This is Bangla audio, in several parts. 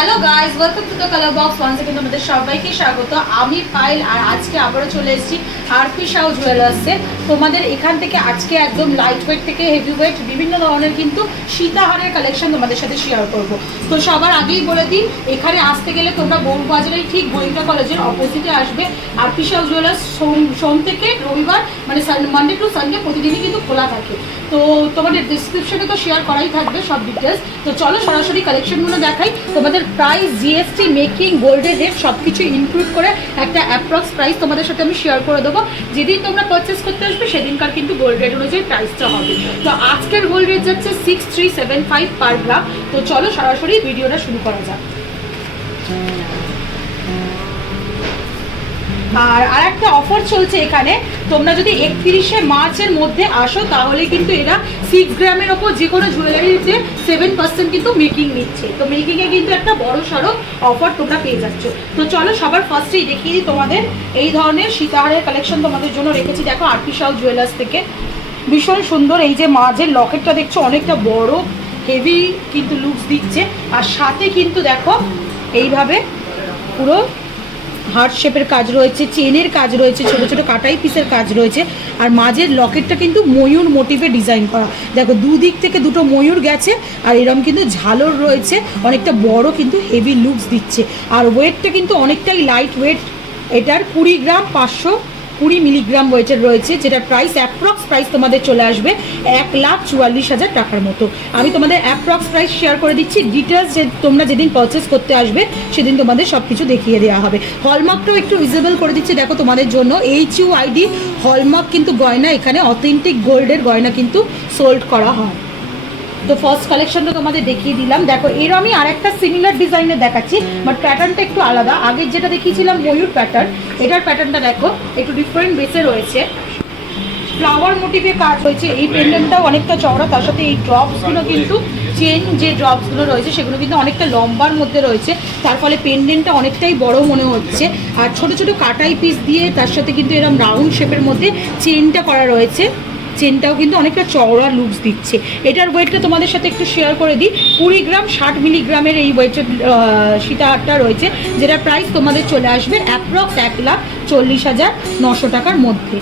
Hello guys, welcome to the colour box. Once again তোমাদের সবাইকে স্বাগত। আমি পাইল আর আজকে আবারও চলে এসেছি আরপি শাহ জুয়েলার্সে। তোমাদের এখান থেকে আজকে একদম লাইট ওয়েট থেকে হেভি ওয়েট বিভিন্ন ধরনের কিন্তু সীতাহারের কালেকশন তোমাদের সাথে শেয়ার করব। তো সবার আগেই বলে দিই, এখানে আসতে গেলে তোমরা বউবাজারের ঠিক গোয়েন্দা কলেজের অপোজিটে আসবে। আরপি শাহ জুয়েলার্স সোম থেকে রবিবার মানে মানডে টু সানডে প্রতিদিনই কিন্তু খোলা থাকে। তো তোমাদের ডিসক্রিপশনে তো শেয়ার করাই থাকবে সব ডিটেলস। তো চলো সরাসরি কালেকশনগুলো দেখাই। তোমাদের প্রাইস, জিএসটি, মেকিং, গোল্ডের রেট সব কিছু ইনক্লুড করে একটা অ্যাপ্রক্স প্রাইস তোমাদের সাথে আমি শেয়ার করে দেবো। যেদিন তোমরা পারচেস করতে আসবে সেদিনকার কিন্তু গোল্ড রেট অনুযায়ী প্রাইসটা হবে। তো আজকের গোল্ড রেট যাচ্ছে 6375 পার গ্রাম। তো চলো সরাসরি ভিডিওটা শুরু করা যাক। আর একটা অফার চলছে এখানে, তোমরা যদি 31শে মার্চের মধ্যে আসো তাহলে কিন্তু এরা 6 গ্রামের ওপর যে কোনো জুয়েলারিতে 7% কিন্তু মেকিং নিচ্ছে। তো মেকিংয়ে কিন্তু একটা বড় সড়ো অফার তোমরা পেয়ে যাচ্ছ। তো চলো সবার ফার্স্টেই দেখিয়ে দিই তোমাদের এই ধরনের সীতাহারের কালেকশন তোমাদের জন্য রেখেছি। দেখো আরপি শাহ জুয়েলার্স থেকে ভীষণ সুন্দর এই যে মাঝের লকেটটা দেখছো, অনেকটা বড় হেভি কিন্তু লুকস দিচ্ছে। আর সাথে কিন্তু দেখো এইভাবে পুরো হার্ট শেপের কাজ রয়েছে, চেনের কাজ রয়েছে, ছোট ছোট কাটাই পিসের কাজ রয়েছে। আর মাঝের লকেটটা কিন্তু ময়ূর মোটিভে ডিজাইন করা। দেখো দুদিক থেকে দুটো ময়ূর গেছে আর এরকম কিন্তু ঝালর রয়েছে, অনেকটা বড় কিন্তু হেভি লুকস দিচ্ছে। আর ওয়েটটা কিন্তু অনেকটাই লাইট ওয়েট। এটার 20 গ্রাম 520 মিলিগ্রাম ওয়েটের রয়েছে, যেটার প্রাইস অ্যাপ্রক্স প্রাইস তোমাদের চলে আসবে 1,44,000 টাকার মতো। আমি তোমাদের অ্যাপ্রক্স প্রাইস শেয়ার করে দিচ্ছি। ডিটেলস যে তোমরা যেদিন পারচেস করতে আসবে সেদিন তোমাদের সব কিছু দেখিয়ে দেওয়া হবে। হলমার্কটাও একটু ভিজিবল করে দিচ্ছি দেখো তোমাদের জন্য। HUID হলমার্ক কিন্তু গয়না, এখানে অথেন্টিক গোল্ডের গয়না কিন্তু সোল্ড করা হয়। তো ফার্স্ট কালেকশনটা তোমাদের দেখিয়ে দিলাম। দেখো এর আমি আর একটা সিমিলার ডিজাইনে দেখাচ্ছি, বাট প্যাটার্নটা একটু আলাদা। আগের যেটা দেখিয়েছিলাম ময়ূর প্যাটার্ন, এটার প্যাটার্নটা দেখো একটু ডিফারেন্ট বেসে রয়েছে, ফ্লাওয়ার মোটিভে কাজ হয়েছে। এই পেন্ডেন্টটাও অনেকটা চওড়া, তার সাথে এই ড্রপসগুলো কিন্তু চেন যে ড্রপসগুলো রয়েছে সেগুলো কিন্তু অনেকটা লম্বার মধ্যে রয়েছে, তার ফলে পেন্ডেন্টটা অনেকটাই বড় মনে হচ্ছে। আর ছোট ছোট কাটাই পিস দিয়ে তার সাথে কিন্তু এরকম রাউন্ড শেপের মধ্যে চেনটা করা রয়েছে। চেনটাও কিন্তু অনেকটা চওড়া লুকস দিচ্ছে। এটার ওয়েটটা তোমাদের সাথে একটু শেয়ার করে দিই। 20 গ্রাম 60 মিলিগ্রামের এই ওয়েটের সীতাহারটা রয়েছে, যেটার প্রাইস তোমাদের চলে আসবে অ্যাপ্রক্স 1,40,900 টাকার মধ্যে।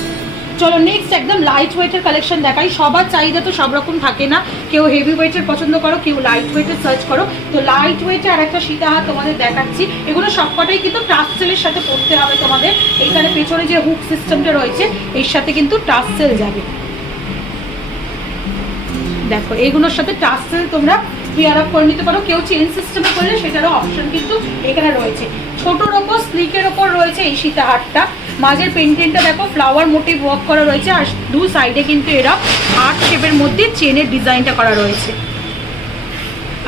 চলো নেক্সট একদম লাইট ওয়েটের কালেকশন দেখাই। সবার চাহিদা তো সব রকম থাকে না, কেউ হেভি ওয়েটের পছন্দ করো, কেউ লাইট ওয়েটের সার্চ করো। তো লাইট ওয়েটে আর একটা সীতাহার তোমাদের দেখাচ্ছি। এগুলো সবকটাই কিন্তু টাসেলের সাথে পড়তে হবে তোমাদের। এইখানে পেছনে যে হুক সিস্টেমটা রয়েছে এর সাথে কিন্তু টাসেল যাবে। দেখো এইগুলোর সাথে টাসেল তোমরা ক্লিয়ার আপ করে নিতে পারো। কেউ চেন সিস্টেমে করলে সেটারও অপশন কিন্তু এখানে রয়েছে। ছোটোর ওপর স্লিকের ওপর রয়েছে এই সীতাহারটা। মাঝের পেন্টিংটা দেখো ফ্লাওয়ার মোটিভ ওয়ার্ক করা রয়েছে, আর দু সাইডে কিন্তু এরা হার্ট শেপের মধ্যে চেনের ডিজাইনটা করা রয়েছে।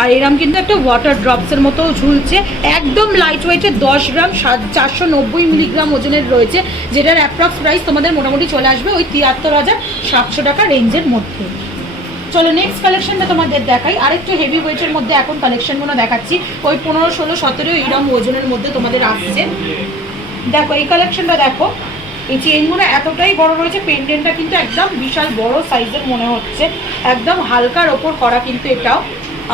আর এরম কিন্তু একটা ওয়াটার ড্রপসের মতো ঝুলছে। একদম লাইট ওয়েটের 10 গ্রাম 490 মিলিগ্রাম ওজনের রয়েছে, যেটার অ্যাপ্রক্স প্রাইস তোমাদের মোটামুটি চলে আসবে ওই 73,700 টাকা রেঞ্জের মধ্যে। চলো নেক্সট কালেকশনটা তোমাদের দেখাই। আরেকটু হেভি ওয়েটের মধ্যে এখন কালেকশনগুলো দেখাচ্ছি, ওই 15, 16, 17 এইরকম ওজনের মধ্যে তোমাদের আসছে। দেখো এই কালেকশনটা দেখো, এই চেনগুলো এতটাই বড় রয়েছে, পেন্ডেন্টটা কিন্তু একদম বিশাল বড় সাইজের মনে হচ্ছে, একদম হালকার ওপর করা কিন্তু এটাও।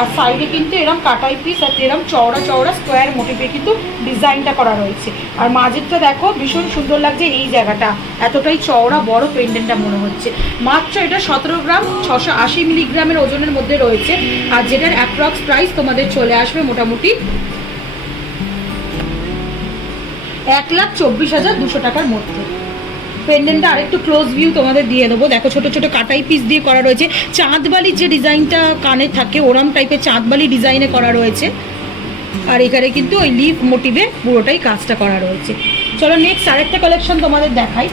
আর সাইডে কিন্তু এরকম কাটাই পিস আর এরকম চওড়া চওড়া স্কোয়ার মোটিভে কিন্তু ডিজাইনটা করা রয়েছে। আর মাঝেরটা দেখো ভীষণ সুন্দর লাগছে, এই জায়গাটা এতটাই চওড়া বড় পেন্ডেন্টটা মনে হচ্ছে। মাত্র এটা 17 গ্রাম 680 মিলিগ্রামের ওজনের মধ্যে রয়েছে, আর যেটার অ্যাপ্রক্স প্রাইস তোমাদের চলে আসবে মোটামুটি 1,24,200 টাকার মধ্যে। পেন্ডেন্টটা আরেকটু ক্লোজ ভিউ তোমাদের দিয়ে দেবো। দেখো ছোটো ছোটো কাটাই পিস দিয়ে করা রয়েছে, চাঁদবালির যে ডিজাইনটা কানে থাকে ওরম টাইপের চাঁদবালি ডিজাইনে করা রয়েছে। আর এখানে কিন্তু ওই লিফ মোটিভে পুরোটাই কাজটা করা রয়েছে। চলো নেক্সট আরেকটা কালেকশন তোমাদের দেখাই।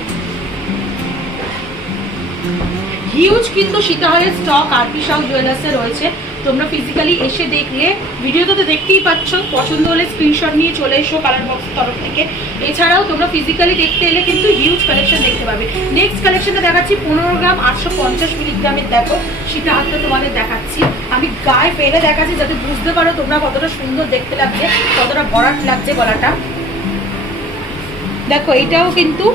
হিউজ কিন্তু সীতাহারের স্টক আরপি শাহ জুয়েলার্সে রয়েছে। তোমরা ফিজিক্যালি এসে দেখলে, ভিডিওতে তো দেখতেই পাচ্ছ, পছন্দ হলে স্ক্রিনশট নিয়ে চলে এসো কালার বক্সের তরফ থেকে। এছাড়াও তোমরা ফিজিক্যালি দেখতে এলে কিন্তু হিউজ কালেকশন দেখতে পাবে। নেক্সট কালেকশনটা দেখাচ্ছি 15 গ্রাম 850 মিলিগ্রামের। দেখো সীতাহারটা তোমাদের দেখাচ্ছি, আমি গায়ে ফেলে দেখাচ্ছি যাতে বুঝতে পারো তোমরা কতটা সুন্দর দেখতে লাগছে, কতটা ভরাট লাগছে গলাটা। দেখো এইটাও কিন্তু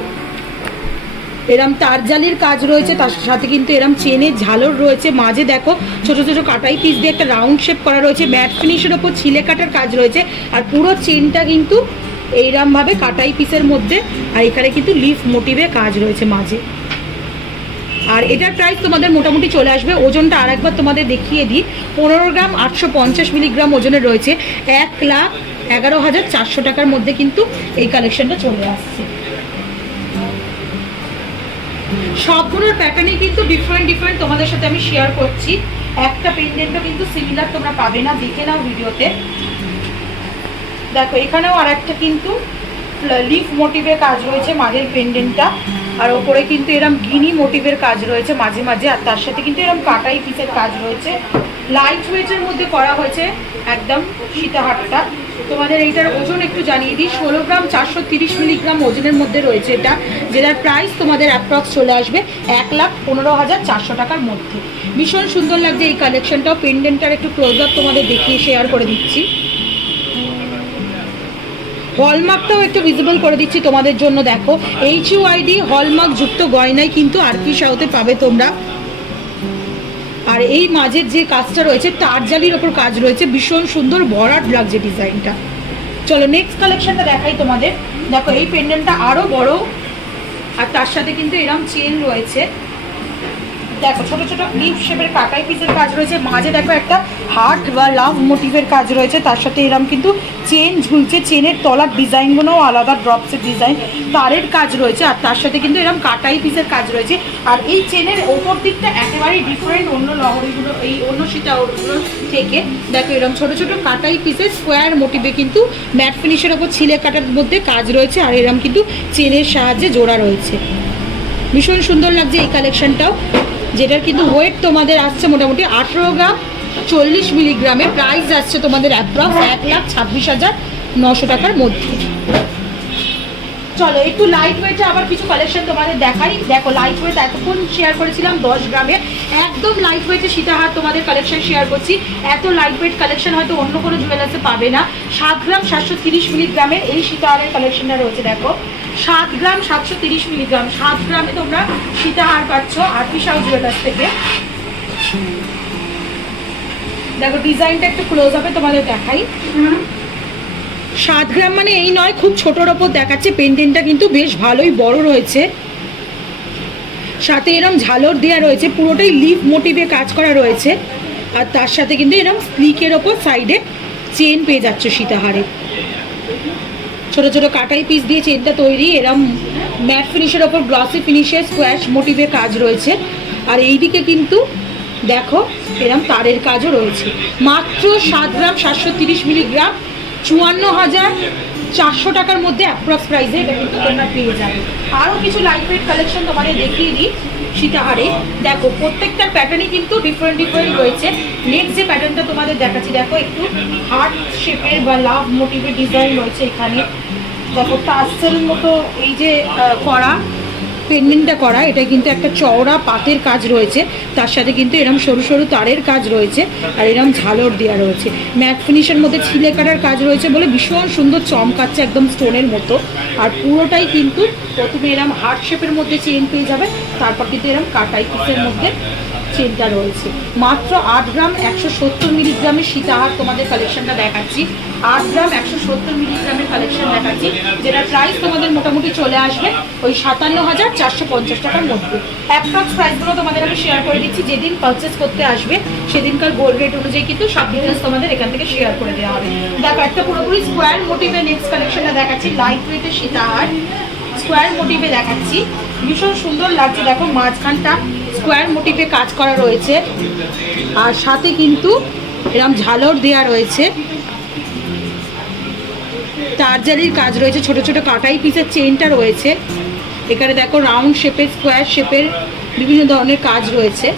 এরম তারজালির কাজ রয়েছে, তার সাথে কিন্তু এরম চেনের ঝালর রয়েছে, মাঝে দেখো ছোট ছোট কাটাই পিস দিয়ে একটা রাউন্ড শেপ করা রয়েছে, ম্যাট ফিনিশের ওপর ছিলে কাটার কাজ রয়েছে, আর পুরো চেনটা কিন্তু এইরমভাবে কাটাই পিসের মধ্যে, আর এখানে কিন্তু লিফ মোটিভে কাজ রয়েছে মাঝে। আর এটার প্রাইস তোমাদের মোটামুটি চলে আসবে, ওজনটা আরেকবার তোমাদের দেখিয়ে দিই, 15 গ্রাম 850 মিলিগ্রাম ওজনের রয়েছে, 1,11,400 টাকার মধ্যে কিন্তু এই কালেকশনটা চলে আসছে। সবগুলোর প্যাটার্নই কিন্তু ডিফারেন্ট তোমাদের সাথে আমি শেয়ার করছি, একটা পেন্ডেন্টও কিন্তু সিমিলার তোমরা পাবে না, দেখে নাও ভিডিওতে। দেখো এখানেও আর একটা কিন্তু লিফ মোটিভের কাজ রয়েছে মাঝের পেন্ডেন্টটা, আর ওপরে কিন্তু এরম গিনি মোটিভের কাজ রয়েছে মাঝে মাঝে, আর তার সাথে কিন্তু এরম কাটাই পিসের কাজ রয়েছে। লাইট ওয়েটের মধ্যে করা হয়েছে একদম সীতাহারটা। তোমাদের এইটার ওজন একটু জানিয়ে দিই, 16 গ্রাম 430 মিলিগ্রাম ওজনের মধ্যে রয়েছে এটা, যেটার প্রাইস তোমাদের অ্যাপ্রক্স চলে আসবে 1,15,400 টাকার মধ্যে। ভীষণ সুন্দর লাগছে এই কালেকশনটাও, পেন্ডেন্টটার একটু ক্লোজ আপ তোমাদের দেখিয়ে শেয়ার করে দিচ্ছি, হলমার্কটাও একটু ভিজিবল করে দিচ্ছি তোমাদের জন্য। দেখো HUID হলমার্ক যুক্ত গয়নায় কিন্তু আরপি সাউতে পাবে তোমরা। আর এই মাঝের যে কাজটা রয়েছে তারজালির ওপর কাজ রয়েছে, ভীষণ সুন্দর ভরাট লাগছে ডিজাইনটা। চলো নেক্সট কালেকশনটা দেখাই তোমাদের। দেখো এই পেন্ডেন্টটা আরও বড়, আর তার সাথে কিন্তু এরকম চেন রয়েছে, দেখো ছোট ছোট লিফ শেপের কাটাই পিসের কাজ রয়েছে, মাঝে দেখো একটা হার্ট বা লাভ মোটিভের কাজ রয়েছে, তার সাথে এরকম কিন্তু চেন ঝুলছে, চেনের তলার ডিজাইনগুলোও আলাদা ড্রপসের ডিজাইন, তারের কাজ রয়েছে, আর তার সাথে কিন্তু এরকম কাটাই পিসের কাজ রয়েছে। আর এই চেনের ওপর দিকটা একেবারেই ডিফারেন্ট অন্য লহরিগুলো, এই অন্য সীতাগুলোর থেকে। দেখো এরকম ছোট ছোট কাটাই পিসের স্কোয়ার মোটিভে কিন্তু ম্যাট ফিনিশের ওপর ছিলে কাটার মধ্যে কাজ রয়েছে, আর এরকম কিন্তু চেনের সাহায্যে জোড়া রয়েছে। ভীষণ সুন্দর লাগছে এই কালেকশনটাও, যেটার কিন্তু ওয়েট তোমাদের আসছে মোটামুটি 18 গ্রাম 40 মিলিগ্রামে, প্রাইস আসছে তোমাদের অ্যাপ্রক্স 1,26,900 টাকার মধ্যে। চলো একটু লাইট ওয়েটে আবার কিছু কালেকশন তোমাদের দেখাই। দেখো লাইট ওয়েট এতক্ষণ শেয়ার করেছিলাম 10 গ্রামে, একদম লাইট ওয়েটে সীতাহার তোমাদের কালেকশন শেয়ার করছি। এত লাইট ওয়েট কালেকশন হয়তো অন্য কোনো জুয়েলার্সে পাবে না। 7 গ্রাম 730 মিলিগ্রামের এই সীতাহারের কালেকশনটা রয়েছে। দেখো 7 গ্রাম 730 মিলিগ্রাম, 7 গ্রামে তোমরা সীতাহার পাচ্ছ আরপি সাউ জুয়েলার্স থেকে। দেখো ডিজাইনটা একটু ক্লোজ আপে তোমাদের দেখাই। 7 গ্রাম মানে এই নয় খুব ছোটোর ওপর দেখাচ্ছে, পেন্ডেন্টটা কিন্তু বেশ ভালোই বড় রয়েছে, সাথে এরম ঝালর দেওয়া রয়েছে, পুরোটাই লিফ মোটিভে কাজ করা রয়েছে, আর তার সাথে কিন্তু এরম স্লিকের ওপর সাইডে চেন পেয়ে যাচ্ছ সীতাহারে। ছোট ছোট কাটাই পিস দিয়ে চেনটা তৈরি, এরম ম্যাট ফিনিশের ওপর গ্লসি ফিনিশের স্কোয়াশ মোটিভে কাজ রয়েছে, আর এইদিকে কিন্তু দেখো এরম তারের কাজও রয়েছে। মাত্র 7 গ্রাম 730 মিলিগ্রাম 54,400 টাকার মধ্যে অ্যাপ্রক্স প্রাইসে এটা কিন্তু তোমরা পেয়ে যাবে। আরও কিছু লাইট ওয়েট কালেকশন তোমাদের দেখিয়ে দিই সীতাহারে। দেখো প্রত্যেকটার প্যাটার্নই কিন্তু ডিফারেন্ট রয়েছে। নেক্সট যে প্যাটার্নটা তোমাদের দেখাচ্ছি, দেখো একটু হার্ট শেপের বা লাভ মোটিভের ডিজাইন রয়েছে এখানে। দেখো টাসেল মতো এই যে করা পেন্ডেন্টটা করা, এটা কিন্তু একটা চওড়া পাতের কাজ রয়েছে, তার সাথে কিন্তু এরম সরু সরু তারের কাজ রয়েছে, আর এরম ঝালর দেওয়া রয়েছে, ম্যাট ফিনিশের মধ্যে ছিলে কাটার কাজ রয়েছে বলে ভীষণ সুন্দর চমকাচ্ছে একদম স্টোনের মতো। আর পুরোটাই কিন্তু প্রথমে এরম হার্ট শেপের মধ্যে চেন পেয়ে যাবে, তারপর কিন্তু এরম কাটাই পিসের মধ্যে চেনটা রয়েছে। মাত্র 8 গ্রাম 170 মিলিগ্রামের সীতাহার তোমাদের কালেকশনটা দেখাচ্ছি, 8 গ্রাম 170 মিলিগ্রামের কালেকশন দেখাচ্ছি, যেটা প্রাইস তোমাদের মোটামুটি চলে আসবে ওই 57,450 টাকার মধ্যে। অ্যাপ্রক্স প্রাইসগুলো তোমাদের আমি শেয়ার করে দিচ্ছি, যেদিন পারচেস করতে আসবে সেদিনকার গোল্ড রেট অনুযায়ী কিন্তু সব ডিটেলস তোমাদের এখান থেকে শেয়ার করে দেওয়া হবে। দেখো একটা পুরোপুরি স্কোয়ার মোটিভে নেক্সট কালেকশনটা দেখাচ্ছি, লাইট ওয়েটের সীতাহার স্কোয়ার মোটিভে দেখাচ্ছি, ভীষণ সুন্দর লাগছে। দেখো মাঝখানটা স্কোয়ার মোটিভে কাজ করা রয়েছে, আর সাথে কিন্তু এরকম ঝালর দেওয়া রয়েছে, তারজালির কাজ রয়েছে, ছোট ছোট কাটাই পিসের চেনটা রয়েছে এখানে। দেখো রাউন্ড শেপের স্কোয়ার শেপের বিভিন্ন ধরনের কাজ রয়েছে।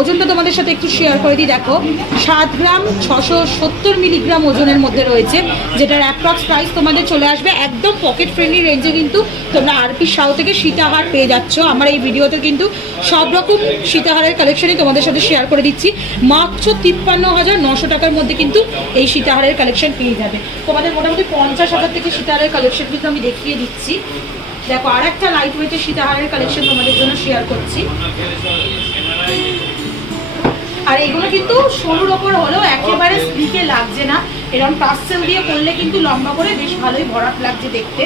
ওজনটা তোমাদের সাথে একটু শেয়ার করে দিই। দেখো 7 গ্রাম 670 মিলিগ্রাম ওজনের মধ্যে রয়েছে, যেটার অ্যাপ্রক্স প্রাইস তোমাদের চলে আসবে একদম পকেট ফ্রেন্ডলি রেঞ্জে। কিন্তু তোমরা আরপি সাউ থেকে সীতাহার পেয়ে যাচ্ছ। আমার এই ভিডিওতে কিন্তু সব রকম সীতাহারের কালেকশনই তোমাদের সাথে শেয়ার করে দিচ্ছি। মাত্র 53,900 টাকার মধ্যে কিন্তু এই সীতাহারের কালেকশন পেয়ে যাবে। তোমাদের মোটামুটি 50,000 থেকে সীতাহারের কালেকশন কিন্তু আমি দেখিয়ে দিচ্ছি। দেখো আর একটা লাইট ওয়েটের সীতাহারের কালেকশন তোমাদের জন্য শেয়ার করছি। আর এগুলো কিন্তু সরুর ওপর হলেও একেবারে স্লিকে লাগছে না, এরকম টাসেল দিয়ে করলে কিন্তু লম্বা করে বেশ ভালোই ভরাট লাগছে দেখতে।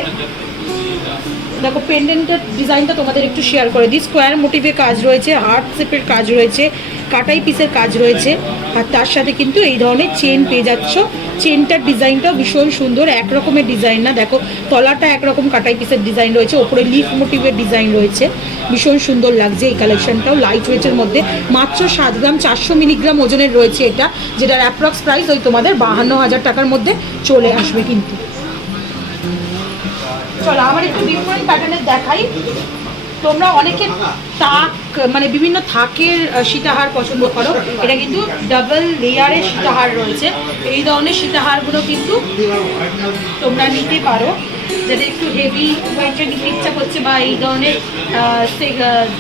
দেখো পেন্ডেন্টের ডিজাইনটা তোমাদের একটু শেয়ার করে দিই। স্কোয়ার মোটিভের কাজ রয়েছে, হার্ট শেপের কাজ রয়েছে, কাটাই পিসের কাজ রয়েছে, আর তার সাথে কিন্তু এই ধরনের চেন পেয়ে যাচ্ছ। চেনটার ডিজাইনটাও ভীষণ সুন্দর, এক রকমের ডিজাইন না, দেখো তলাটা একরকম কাটাই পিসের ডিজাইন রয়েছে, ওপরে লিফ মোটিভের ডিজাইন রয়েছে, ভীষণ সুন্দর লাগছে। এই কালেকশনটাও লাইট ওয়েটের মধ্যে মাত্র 7 গ্রাম 400 মিলিগ্রাম ওজনের রয়েছে এটা, যেটার অ্যাপ্রক্স প্রাইস ওই তোমাদের 52,000 টাকার মধ্যে চলে আসবে কিন্তু। চলো আমার একটু ডিফারেন্ট প্যাটার্নের দেখাই। তোমরা অনেকে তাক মানে বিভিন্ন থাকের সীতাহার পছন্দ করো, এটা কিন্তু ডাবল লেয়ারের সীতাহার রয়েছে। এই ধরনের সীতাহারগুলো কিন্তু তোমরা নিতে পারো, যাদের একটু হেভি ওয়েটের নিতে ইচ্ছা করছে বা এই ধরনের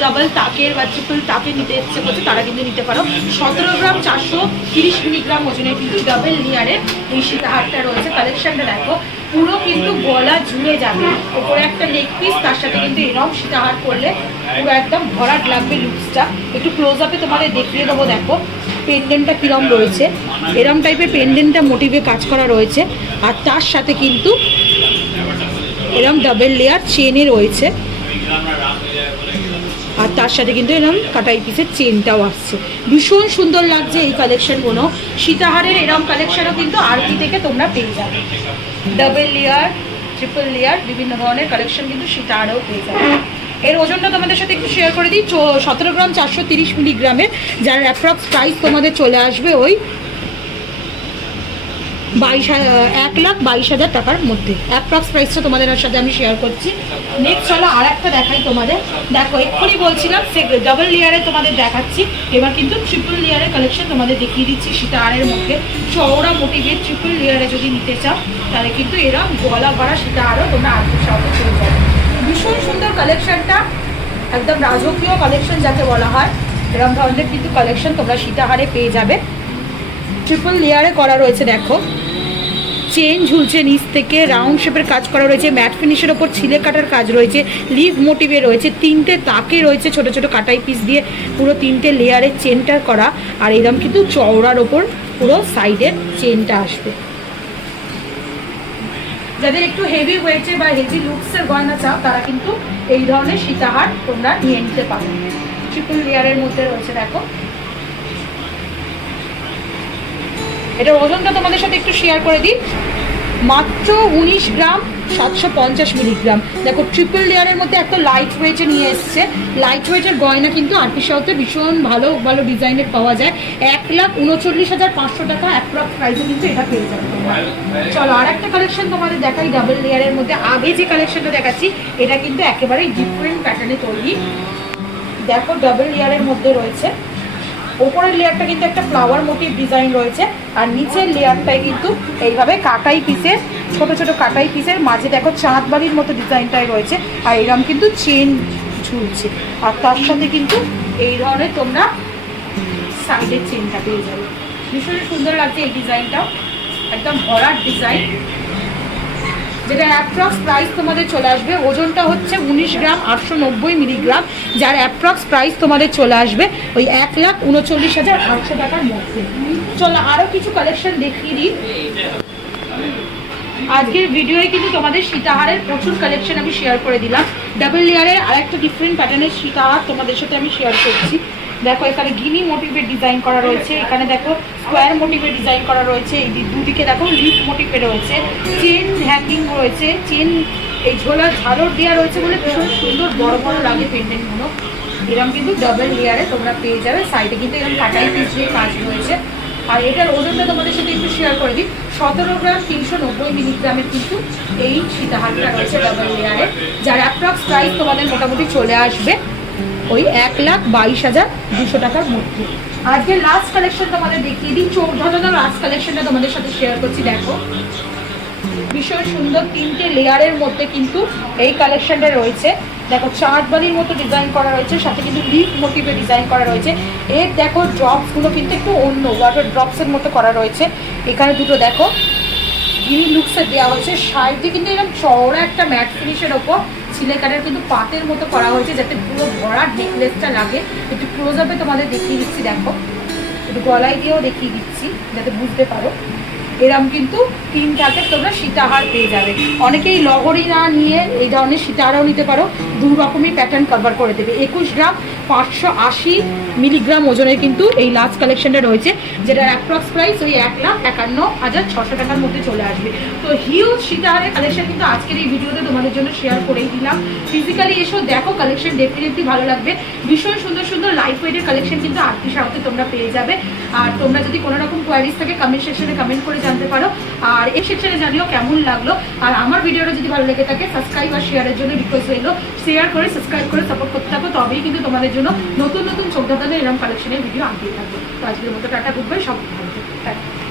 ডাবল তাকের বা ট্রিপল তাকের নিতে ইচ্ছে করছে তারা কিন্তু নিতে পারো। 17 গ্রাম 430 মিলিগ্রাম ওজনের কিন্তু ডাবল লেয়ারের এই সীতাহারটা রয়েছে। কালেকশনটা দেখো পুরো কিন্তু গলা জুড়ে যাবে, ওপরে একটা নেক পিস, তার সাথে কিন্তু এরকম সীতাহার করলে পুরো একদম ভরাট লাগবে লুকসটা। একটু ক্লোজ আপে তোমাদের দেখিয়ে দেবো। দেখো পেন্ডেন্টটা কিরম রয়েছে, এরম টাইপের পেন্ডেন্টটা মোটিভে কাজ করা রয়েছে, আর তার সাথে কিন্তু এরকম ডাবল লেয়ার চেনে রয়েছে, আর তার সাথে কিন্তু এরকম কাটাই পিসের চেনটাও আসছে। ভীষণ সুন্দর লাগছে এই কালেকশনগুলো। সীতাহারের এরকম কালেকশনও কিন্তু আরতি থেকে তোমরা পেয়ে যাবে, ডাবল লেয়ার ট্রিপল লেয়ার বিভিন্ন ধরনের কালেকশন কিন্তু সীতাহারেও পেয়ে যাবে। এর ওজনটা তোমাদের সাথে একটু শেয়ার করে দিই। 17 গ্রাম 430 মিলিগ্রামের, যার অ্যাপ্রক্স প্রাইস তোমাদের চলে আসবে ওই 1,22,000 টাকার মধ্যে। অ্যাপ্রক্স প্রাইসটা তোমাদের সাথে আমি শেয়ার করছি। নেক্সট চলো আর একটা দেখাই তোমাদের। দেখো এক্ষুনি বলছিলাম সে ডাবল লেয়ারে তোমাদের দেখাচ্ছি, এবার কিন্তু ট্রিপল লেয়ারের কালেকশন তোমাদের দেখিয়ে দিচ্ছি। সীতাহারের মধ্যে চওড়া মোটিভের ট্রিপল লেয়ারে যদি নিতে চাও তাহলে কিন্তু এরকম গলা ভরা সীতাহারও তোমরা আর্থিক সাথে চলে যাবে। ভীষণ সুন্দর কালেকশনটা, একদম রাজকীয় কালেকশন যাকে বলা হয়, এরকম ধরনের কিন্তু কালেকশন তোমরা সীতাহারে পেয়ে যাবে। ট্রিপল লেয়ারে করা রয়েছে, দেখো চেন ঝুলছে নিচ থেকে, রাউন্ড শেপের কাজ করা রয়েছে, ম্যাট ফিনিশের ওপর ছিলে কাটার কাজ রয়েছে, লিভ মোটিভে রয়েছে, 3টে তাকে রয়েছে ছোট ছোট কাটাই পিস দিয়ে পুরো 3টে লেয়ারের চেনটা করা, আর এরকম কিন্তু চওড়ার ওপর পুরো সাইডের চেনটা আসবে। যাদের একটু হেভি ওয়েটের বা হেভি লুকসের গয়না চাও তারা কিন্তু এই ধরনের সীতাহার তোমরা নিয়ে নিতে পারো। ট্রিপল লেয়ারের মধ্যে রয়েছে। দেখো এটার ওজনটা তোমাদের সাথে একটু শেয়ার করে দিই, মাত্র 19 গ্রাম 750 মিলিগ্রাম। দেখো ট্রিপল লেয়ারের মধ্যে একটা লাইট ওয়েটে নিয়ে এসছে। লাইট ওয়েটের গয়না কিন্তু আর্টির সাথে ভীষণ ভালো ভালো ডিজাইনের পাওয়া যায়। 1,39,500 টাকা অ্যাপ্রক্স প্রাইসে কিন্তু এটা পেয়ে যাবে তোমরা। চলো আর একটা কালেকশন তোমাদের দেখাই ডাবল লেয়ারের মধ্যে। আগে যে কালেকশনটা দেখাচ্ছি এটা কিন্তু একেবারেই ডিফারেন্ট প্যাটার্নে তৈরি। দেখো ডাবল লেয়ারের মধ্যে রয়েছে, ওপরের লেয়ারটা কিন্তু একটা ফ্লাওয়ার মোটিভ ডিজাইন রয়েছে, আর নিচের লেয়ারটায় কিন্তু এইভাবে কাটাই পিসের ছোট ছোট কাটাই পিসের মাঝে দেখো চাঁদ বাড়ির মতো ডিজাইনটাই রয়েছে, আর এরকম কিন্তু চেন ঝুলছে, আর তার সাথে কিন্তু এই ধরনের তোমরা সাইডের চেনটা পেয়ে যাবে। ভীষণ সুন্দর লাগছে এই ডিজাইনটাও, একদম ভরাট ডিজাইন, যেটা অ্যাপ্রক্স প্রাইস তোমাদের চলে আসবে। ওজনটা হচ্ছে 19 গ্রাম 890 মিলিগ্রাম, যার অ্যাপ্রক্স প্রাইস তোমাদের চলে আসবে ওই 1,39,800 টাকার মধ্যে। চলো আরও কিছু কালেকশন দেখিয়ে দিই। আজকের ভিডিওয়ে কিন্তু তোমাদের সীতাহারের প্রচুর কালেকশন আমি শেয়ার করে দিলাম। ডাবল লেয়ারের আর একটা ডিফারেন্ট প্যাটার্নের সীতাহার তোমাদের সাথে আমি শেয়ার করছি। দেখো এখানে গিনি মোটিভের ডিজাইন করা রয়েছে, এখানে দেখো স্কোয়ার মোটিভের ডিজাইন করা রয়েছে, এই দুদিকে দেখো লিফ মোটিভে রয়েছে, চেন হ্যাঙ্গিং রয়েছে, চেন এই ঝোলা ঝালর দেওয়া রয়েছে বলে ভীষণ সুন্দর বড় বড় লাগে পেন্ডেন্টগুলো। এরকম কিন্তু ডাবল লেয়ারে তোমরা পেয়ে যাবে। সাইডে কিন্তু এরকম কাটাই পিস দিয়ে কাজ রয়েছে, আর এটার ওজনটা তোমাদের সাথে একটু শেয়ার করে দিই। 17 গ্রাম 390 মিলিগ্রামের কিন্তু এই সীতাহারটা রয়েছে ডাবল লেয়ারে, যার অ্যাপ্রক্স প্রাইস তোমাদের মোটামুটি চলে আসবে ওই 1,22,200 টাকার মধ্যে। আজকে লাস্ট কালেকশন তোমাদের দেখিয়ে দিই। চৌধুরানা লাস্ট কালেকশনটা তোমাদের সাথে শেয়ার করছি। দেখো ভীষণ সুন্দর 3টে লেয়ারের মধ্যে কিন্তু এই কালেকশনটা রয়েছে। দেখো চার্ট বালির মতো ডিজাইন করা রয়েছে, সাথে কিন্তু লিফ মোটিভে ডিজাইন করা রয়েছে। এর দেখো ড্রপসগুলো কিন্তু একটু অন্য ওয়াটার ড্রপসের মতো করা রয়েছে। এখানে দুটো দেখো গিনি লুকসের দেওয়া হয়েছে, সাইডে কিন্তু এরকম চওড়া একটা ম্যাট ফিনিশের ওপর সিলাই কাটার কিন্তু পাতের মতো করা হয়েছে, যাতে পুরো ভরা নেকলেসটা লাগে। একটু ক্লোজ আপে তোমাদের দেখিয়ে দিচ্ছি, দেখো একটু গলায় দিয়েও দেখিয়ে দিচ্ছি যাতে বুঝতে পারো। এরম কিন্তু 3টাতে তোমরা সীতাহার পেয়ে যাবে। অনেকেই লহরি না নিয়ে এই ধরনের সীতাহারও নিতে পারো, 2 রকমই প্যাটার্ন কভার করে দেবে। 21 গ্রাম 580 মিলিগ্রাম ওজনের কিন্তু এই লাস্ট কালেকশনটা রয়েছে, যেটার অ্যাপ্রক্স প্রাইস ওই 1,51,600 টাকার মধ্যে চলে আসবে। তো হিউজ সীতাহারের কালেকশন কিন্তু আজকের এই ভিডিওতে তোমাদের জন্য শেয়ার করেই দিলাম। ফিজিক্যালি এসো, দেখো, কালেকশন ডেফিনেটলি ভালো লাগবে। ভীষণ সুন্দর সুন্দর লাইট ওয়েটের কালেকশন কিন্তু আরতি সাউথে তোমরা পেয়ে যাবে। আর তোমরা যদি কোনো রকম কোয়ারিজ থাকে কমেন্ট সেকশনে কমেন্ট করে জানতে পারো। আর এই সেকশনে জানিও কেমন লাগলো। আর আমার ভিডিওটা যদি ভালো লেগে থাকে সাবস্ক্রাইব আর শেয়ারের জন্য রিকোয়েস্ট রইলো, শেয়ার করে সাবস্ক্রাইব করে সাপোর্ট করতে থাকো, তবেই কিন্তু তোমাদের জন্য নতুন নতুন চোখ ধাঁধানো এরকম কালেকশনের ভিডিও আনতেই থাকবো। তো আজকের মতো টাটা, গুড বাই, সব ভালো থাকো।